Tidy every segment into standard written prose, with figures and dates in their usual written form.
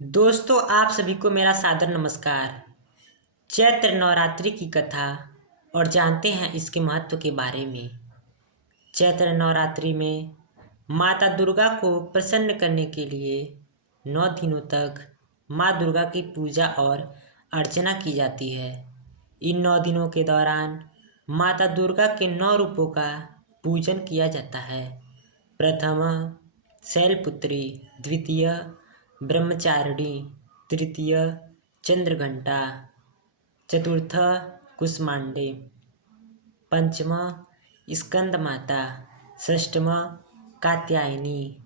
दोस्तों, आप सभी को मेरा सादर नमस्कार। चैत्र नवरात्रि की कथा और जानते हैं इसके महत्व के बारे में। चैत्र नवरात्रि में माता दुर्गा को प्रसन्न करने के लिए 9 दिनों तक माँ दुर्गा की पूजा और अर्चना की जाती है। इन 9 दिनों के दौरान माता दुर्गा के 9 रूपों का पूजन किया जाता है। प्रथम शैलपुत्री, द्वितीय ब्रह्मचारिणी, तृतीय चंद्रघंटा, चतुर्थ कुष्मांडे, पंचम स्कंद माता, षष्ठम कात्यायनी,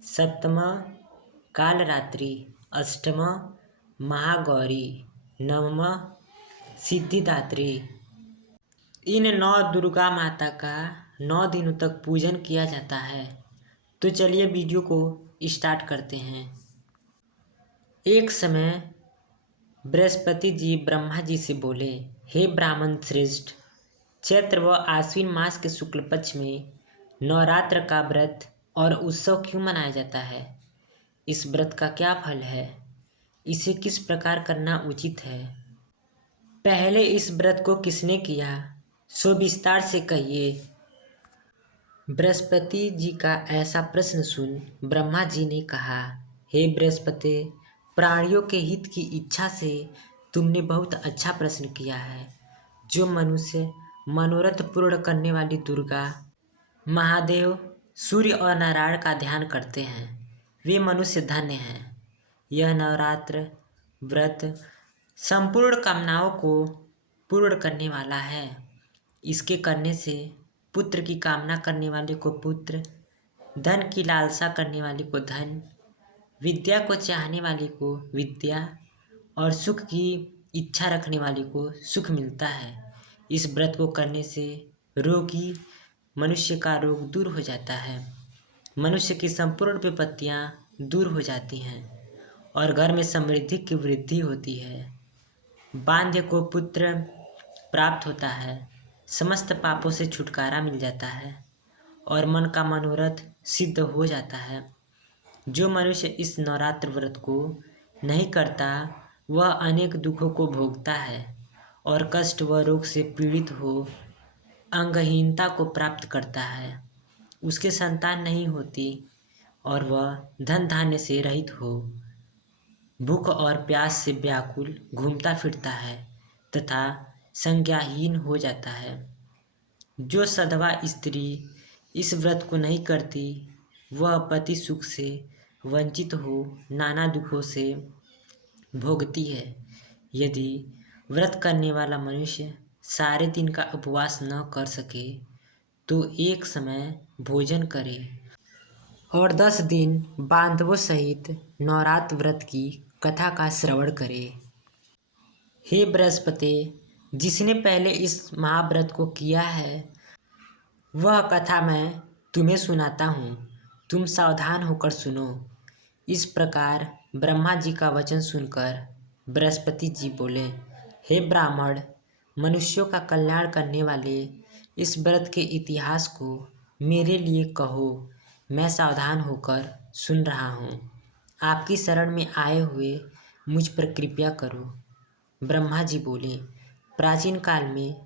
सप्तम कालरात्रि, अष्टम महागौरी, नवम सिद्धिदात्री। इन 9 दुर्गा माता का 9 दिनों तक पूजन किया जाता है। तो चलिए वीडियो को स्टार्ट करते हैं। एक समय बृहस्पति जी ब्रह्मा जी से बोले, हे ब्राह्मण श्रेष्ठ, चैत्र व आश्विन मास के शुक्ल पक्ष में नवरात्र का व्रत और उत्सव क्यों मनाया जाता है? इस व्रत का क्या फल है? इसे किस प्रकार करना उचित है? पहले इस व्रत को किसने किया, सो विस्तार से कहिए। बृहस्पति जी का ऐसा प्रश्न सुन ब्रह्मा जी ने कहा, हे बृहस्पति, प्राणियों के हित की इच्छा से तुमने बहुत अच्छा प्रश्न किया है। जो मनुष्य मनोरथ पूर्ण करने वाली दुर्गा, महादेव, सूर्य और नारायण का ध्यान करते हैं, वे मनुष्य धन्य हैं। यह नवरात्र व्रत संपूर्ण कामनाओं को पूर्ण करने वाला है। इसके करने से पुत्र की कामना करने वाले को पुत्र, धन की लालसा करने वाले को धन, विद्या को चाहने वाले को विद्या और सुख की इच्छा रखने वाले को सुख मिलता है। इस व्रत को करने से रोगी मनुष्य का रोग दूर हो जाता है, मनुष्य की संपूर्ण विपत्तियां दूर हो जाती हैं और घर में समृद्धि की वृद्धि होती है। बांध्य को पुत्र प्राप्त होता है, समस्त पापों से छुटकारा मिल जाता है और मन का मनोरथ सिद्ध हो जाता है। जो मनुष्य इस नवरात्र व्रत को नहीं करता वह अनेक दुखों को भोगता है और कष्ट व रोग से पीड़ित हो अंगहीनता को प्राप्त करता है। उसके संतान नहीं होती और वह धन धान्य से रहित हो भूख और प्यास से व्याकुल घूमता फिरता है तथा संज्ञाहीन हो जाता है। जो सधवा स्त्री इस व्रत को नहीं करती वह पति सुख से वंचित हो नाना दुखों से भोगती है। यदि व्रत करने वाला मनुष्य सारे दिन का उपवास न कर सके तो एक समय भोजन करे और 10 दिन बांधवों सहित नवरात्र व्रत की कथा का श्रवण करे। हे बृहस्पति, जिसने पहले इस महाव्रत को किया है वह कथा मैं तुम्हें सुनाता हूँ, तुम सावधान होकर सुनो। इस प्रकार ब्रह्मा जी का वचन सुनकर बृहस्पति जी बोले, हे ब्राह्मण, मनुष्यों का कल्याण करने वाले इस व्रत के इतिहास को मेरे लिए कहो, मैं सावधान होकर सुन रहा हूँ। आपकी शरण में आए हुए मुझ पर कृपया करो। ब्रह्मा जी बोले, प्राचीन काल में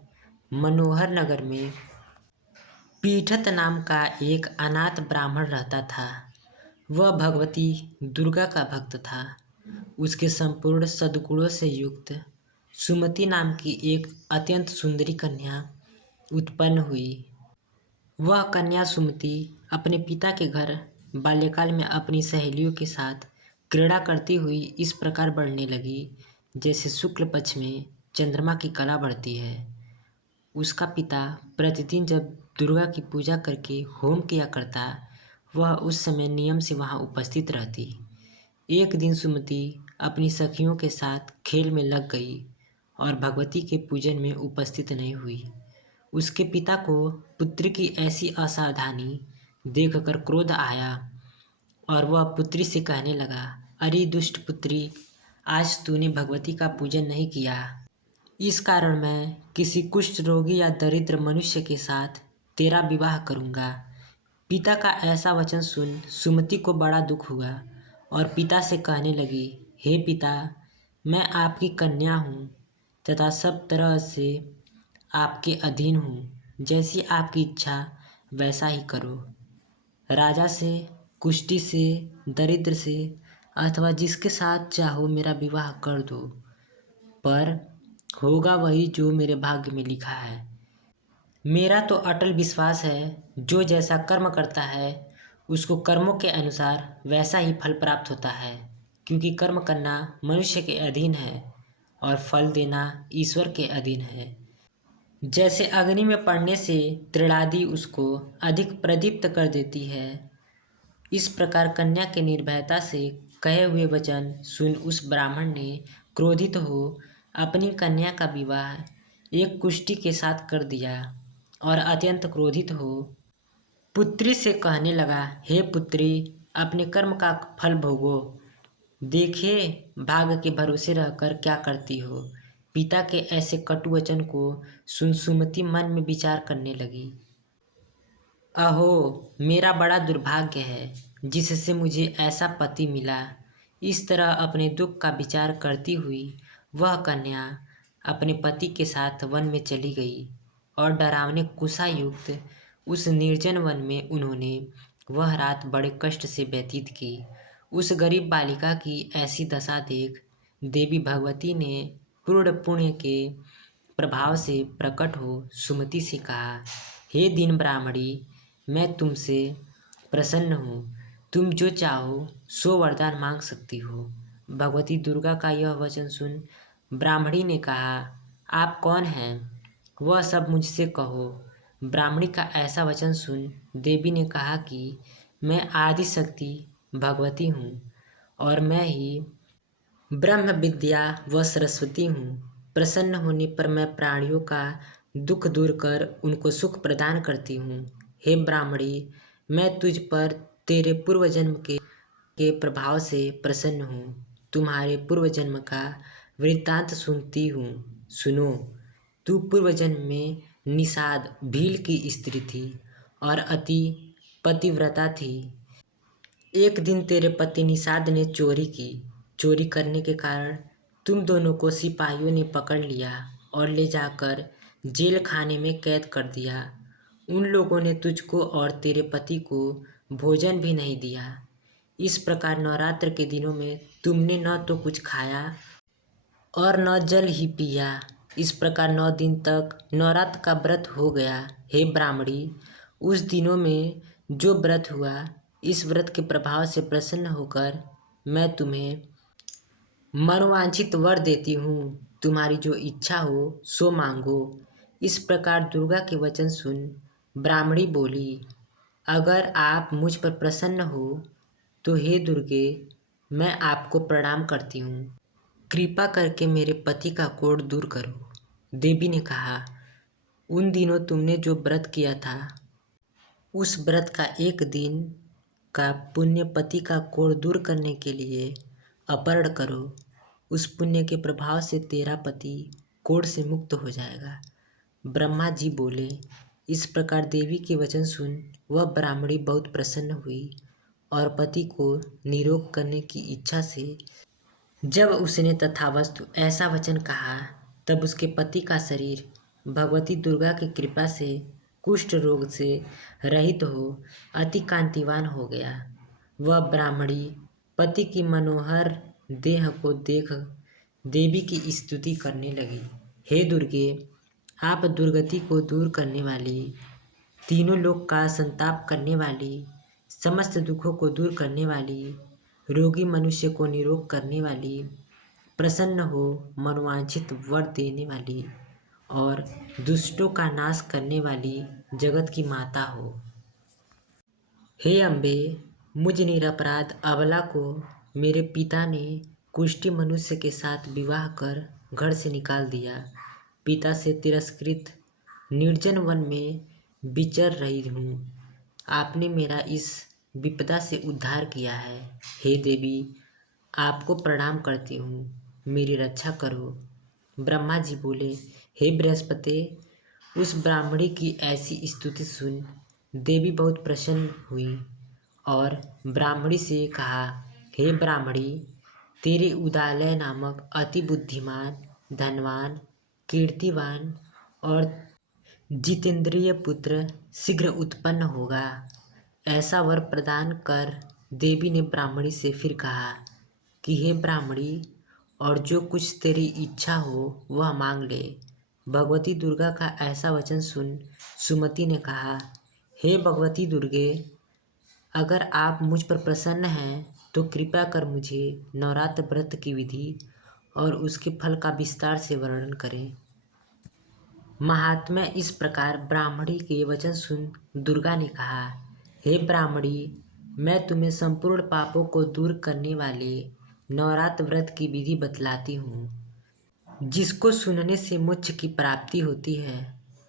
मनोहर नगर में पीठत नाम का एक अनाथ ब्राह्मण रहता था। वह भगवती दुर्गा का भक्त था। उसके संपूर्ण सद्गुणों से युक्त सुमति नाम की एक अत्यंत सुंदरी कन्या उत्पन्न हुई। वह कन्या सुमति अपने पिता के घर बाल्यकाल में अपनी सहेलियों के साथ क्रीड़ा करती हुई इस प्रकार बढ़ने लगी जैसे शुक्ल पक्ष में चंद्रमा की कला बढ़ती है। उसका पिता प्रतिदिन जब दुर्गा की पूजा करके होम किया करता वह उस समय नियम से वहाँ उपस्थित रहती। एक दिन सुमति अपनी सखियों के साथ खेल में लग गई और भगवती के पूजन में उपस्थित नहीं हुई। उसके पिता को पुत्री की ऐसी असावधानी देखकर क्रोध आया और वह पुत्री से कहने लगा, अरे दुष्ट पुत्री, आज तूने भगवती का पूजन नहीं किया, इस कारण मैं किसी कुष्ठ रोगी या दरिद्र मनुष्य के साथ तेरा विवाह करूँगा। पिता का ऐसा वचन सुन सुमति को बड़ा दुख हुआ और पिता से कहने लगी, हे पिता, मैं आपकी कन्या हूँ तथा सब तरह से आपके अधीन हूँ। जैसी आपकी इच्छा वैसा ही करो। राजा से, कुष्टी से, दरिद्र से अथवा जिसके साथ चाहो मेरा विवाह कर दो, पर होगा वही जो मेरे भाग्य में लिखा है। मेरा तो अटल विश्वास है, जो जैसा कर्म करता है उसको कर्मों के अनुसार वैसा ही फल प्राप्त होता है, क्योंकि कर्म करना मनुष्य के अधीन है और फल देना ईश्वर के अधीन है। जैसे अग्नि में पड़ने से तृणादि उसको अधिक प्रदीप्त कर देती है, इस प्रकार कन्या के निर्भयता से कहे हुए वचन सुन उस ब्राह्मण ने क्रोधित हो अपनी कन्या का विवाह एक कुष्टी के साथ कर दिया और अत्यंत क्रोधित हो पुत्री से कहने लगा, हे पुत्री, अपने कर्म का फल भोगो। देखिए भाग्य के भरोसे रहकर क्या करती हो। पिता के ऐसे कटु वचन को सुन सुमति मन में विचार करने लगी। अहो, मेरा बड़ा दुर्भाग्य है जिससे मुझे ऐसा पति मिला। इस तरह अपने दुख का विचार करती हुई वह कन्या अपने पति के साथ वन में चली गई और डरावने कुशा युक्त उस निर्जन वन में उन्होंने वह रात बड़े कष्ट से व्यतीत की। उस गरीब बालिका की ऐसी दशा देख देवी भगवती ने पूर्ण पुण्य के प्रभाव से प्रकट हो सुमति से कहा, हे दीन ब्राह्मणी, मैं तुमसे प्रसन्न हूँ। तुम जो चाहो सो वरदान मांग सकती हो। भगवती दुर्गा का यह वचन सुन ब्राह्मणी ने कहा, आप कौन हैं? वह सब मुझसे कहो। ब्राह्मणी का ऐसा वचन सुन देवी ने कहा कि मैं आदि शक्ति भगवती हूँ और मैं ही ब्रह्म विद्या व सरस्वती हूँ। प्रसन्न होने पर मैं प्राणियों का दुख दूर कर उनको सुख प्रदान करती हूँ। हे ब्राह्मणी, मैं तुझ पर तेरे पूर्व जन्म के प्रभाव से प्रसन्न हूँ। तुम्हारे पूर्व जन्म का वृत्तांत सुनती हूँ। सुनो, तू पूर्व जन्म में निषाद भील की स्त्री थी और अति पतिव्रता थी। एक दिन तेरे पति निषाद ने चोरी की। चोरी करने के कारण तुम दोनों को सिपाहियों ने पकड़ लिया और ले जाकर जेल खाने में कैद कर दिया। उन लोगों ने तुझको और तेरे पति को भोजन भी नहीं दिया। इस प्रकार नवरात्र के दिनों में तुमने न तो कुछ खाया और न जल ही पिया। इस प्रकार 9 दिन तक नवरात्र का व्रत हो गया। हे ब्राह्मणी, उस दिनों में जो व्रत हुआ, इस व्रत के प्रभाव से प्रसन्न होकर मैं तुम्हें मनोवांछित वर देती हूँ। तुम्हारी जो इच्छा हो सो मांगो। इस प्रकार दुर्गा के वचन सुन ब्राह्मणी बोली, अगर आप मुझ पर प्रसन्न हो तो हे दुर्गे, मैं आपको प्रणाम करती हूँ। कृपा करके मेरे पति का कोढ़ दूर करो। देवी ने कहा, उन दिनों तुमने जो व्रत किया था, उस व्रत का एक दिन का पुण्य पति का कोढ़ दूर करने के लिए अर्पण करो। उस पुण्य के प्रभाव से तेरा पति कोढ़ से मुक्त हो जाएगा। ब्रह्मा जी बोले। इस प्रकार देवी के वचन सुन वह ब्राह्मणी बहुत प्रसन्न हुई और पति को निरोग करने की इच्छा से जब उसने तथावस्तु ऐसा वचन कहा, तब उसके पति का शरीर भगवती दुर्गा की कृपा से कुष्ठ रोग से रहित हो अति कांतिवान हो गया। वह ब्राह्मणी पति की मनोहर देह को देख देवी की स्तुति करने लगी। हे दुर्गे, आप दुर्गति को दूर करने वाली, तीनों लोक का संताप करने वाली, समस्त दुखों को दूर करने वाली, रोगी मनुष्य को निरोग करने वाली, प्रसन्न हो मनोवांछित वर देने वाली और दुष्टों का नाश करने वाली जगत की माता हो। हे अम्बे, मुझ निरपराध अबला को मेरे पिता ने कुष्ठी मनुष्य के साथ विवाह कर घर से निकाल दिया। पिता से तिरस्कृत निर्जन वन में विचर रही हूँ। आपने मेरा इस विपदा से उद्धार किया है। हे देवी, आपको प्रणाम करती हूँ, मेरी रक्षा करो। ब्रह्मा जी बोले, हे बृहस्पति, उस ब्राह्मणी की ऐसी स्तुति सुन देवी बहुत प्रसन्न हुई और ब्राह्मणी से कहा, हे ब्राह्मणी, तेरे उदालय नामक अति बुद्धिमान, धनवान, कीर्तिवान और जितेंद्रिय पुत्र शीघ्र उत्पन्न होगा। ऐसा वर प्रदान कर देवी ने ब्राह्मणी से फिर कहा कि हे ब्राह्मणी, और जो कुछ तेरी इच्छा हो वह मांग ले। भगवती दुर्गा का ऐसा वचन सुन सुमति ने कहा, हे भगवती दुर्गे, अगर आप मुझ पर प्रसन्न हैं तो कृपा कर मुझे नवरात्र व्रत की विधि और उसके फल का विस्तार से वर्णन करें। महात्मा इस प्रकार ब्राह्मणी के वचन सुन दुर्गा ने कहा, हे ब्राह्मणी, मैं तुम्हें संपूर्ण पापों को दूर करने वाले नवरात्र व्रत की विधि बतलाती हूँ, जिसको सुनने से मोक्ष की प्राप्ति होती है।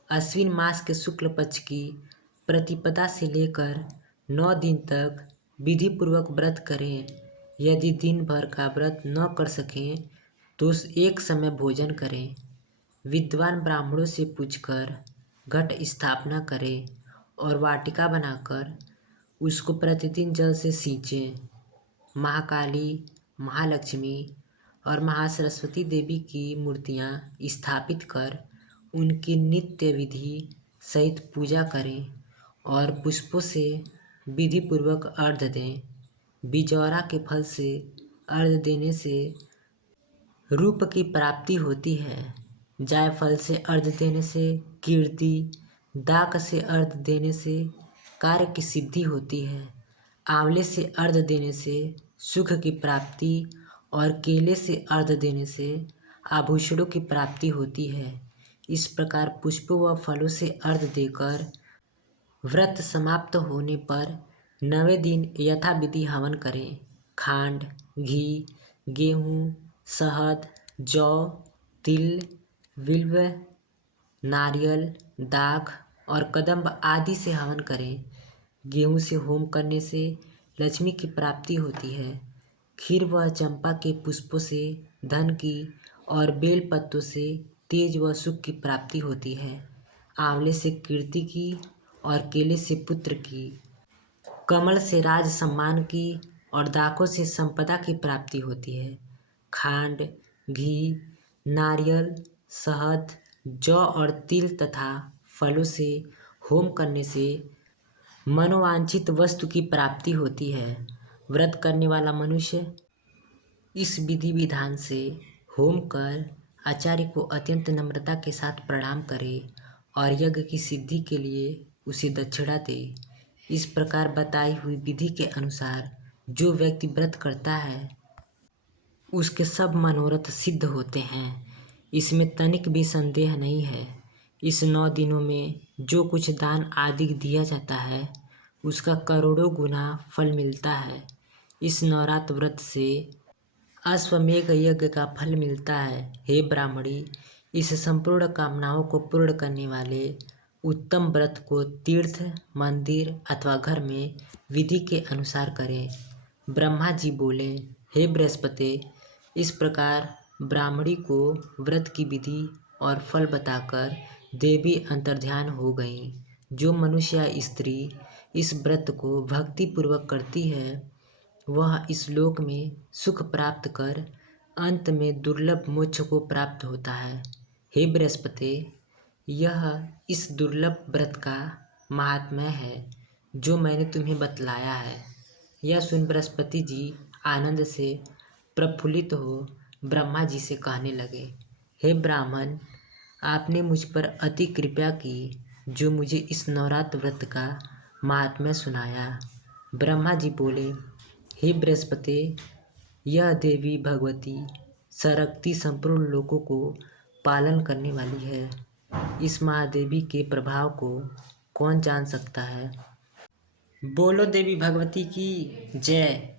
अश्विन मास के शुक्ल पक्ष की प्रतिपदा से लेकर 9 दिन तक विधि पूर्वक व्रत करें। यदि दिन भर का व्रत न कर सकें तो एक समय भोजन करें। विद्वान ब्राह्मणों से पूछकर घट स्थापना करें और वाटिका बनाकर उसको प्रतिदिन जल से सींचें। महाकाली, महालक्ष्मी और महासरस्वती देवी की मूर्तियाँ स्थापित कर उनकी नित्य विधि सहित पूजा करें और पुष्पों से विधि पूर्वक अर्घ्य दें। बिजौरा के फल से अर्घ्य देने से रूप की प्राप्ति होती है। जायफल से अर्घ्य देने से कीर्ति, दाक से अर्घ्य देने से कार्य की सिद्धि होती है। आंवले से अर्घ्य देने से सुख की प्राप्ति और केले से अर्घ्य देने से आभूषणों की प्राप्ति होती है। इस प्रकार पुष्पों व फलों से अर्घ्य देकर व्रत समाप्त होने पर 9वें दिन यथाविधि हवन करें। खांड, घी, गेहूँ, शहद, जौ, तिल, बिल्व, नारियल, दाख और कदम्ब आदि से हवन करें। गेहूँ से होम करने से लक्ष्मी की प्राप्ति होती है। खीर व चंपा के पुष्पों से धन की और बेल पत्तों से तेज व सुख की प्राप्ति होती है। आंवले से कीर्ति की और केले से पुत्र की, कमल से राज सम्मान की और दाखों से संपदा की प्राप्ति होती है। खांड, घी, नारियल, शहद, जौ और तिल तथा फलों से होम करने से मनोवांछित वस्तु की प्राप्ति होती है। व्रत करने वाला मनुष्य इस विधि विधान से होम कर आचार्य को अत्यंत नम्रता के साथ प्रणाम करे और यज्ञ की सिद्धि के लिए उसे दक्षिणा दे। इस प्रकार बताई हुई विधि के अनुसार जो व्यक्ति व्रत करता है उसके सब मनोरथ सिद्ध होते हैं। इसमें तनिक भी संदेह नहीं है। इस 9 दिनों में जो कुछ दान आदि दिया जाता है उसका करोड़ों गुना फल मिलता है। इस नवरात्र व्रत से अश्वमेघ यज्ञ का फल मिलता है। हे ब्राह्मणी, इस संपूर्ण कामनाओं को पूर्ण करने वाले उत्तम व्रत को तीर्थ, मंदिर अथवा घर में विधि के अनुसार करें। ब्रह्मा जी बोले, हे बृहस्पति, इस प्रकार ब्राह्मणी को व्रत की विधि और फल बताकर देवी अंतर्ध्यान हो गईं। जो मनुष्य या स्त्री इस व्रत को भक्ति पूर्वक करती है वह इस लोक में सुख प्राप्त कर अंत में दुर्लभ मोक्ष को प्राप्त होता है। हे बृहस्पति, यह इस दुर्लभ व्रत का महात्म्य है जो मैंने तुम्हें बतलाया है। यह सुन बृहस्पति जी आनंद से प्रफुल्लित हो ब्रह्मा जी से कहने लगे, हे ब्राह्मण, आपने मुझ पर अति कृपा की जो मुझे इस नवरात्र व्रत का महात्म्य सुनाया। ब्रह्मा जी बोले, हे बृहस्पति, यह देवी भगवती सरक्ति संपूर्ण लोकों को पालन करने वाली है। इस महादेवी के प्रभाव को कौन जान सकता है। बोलो देवी भगवती की जय।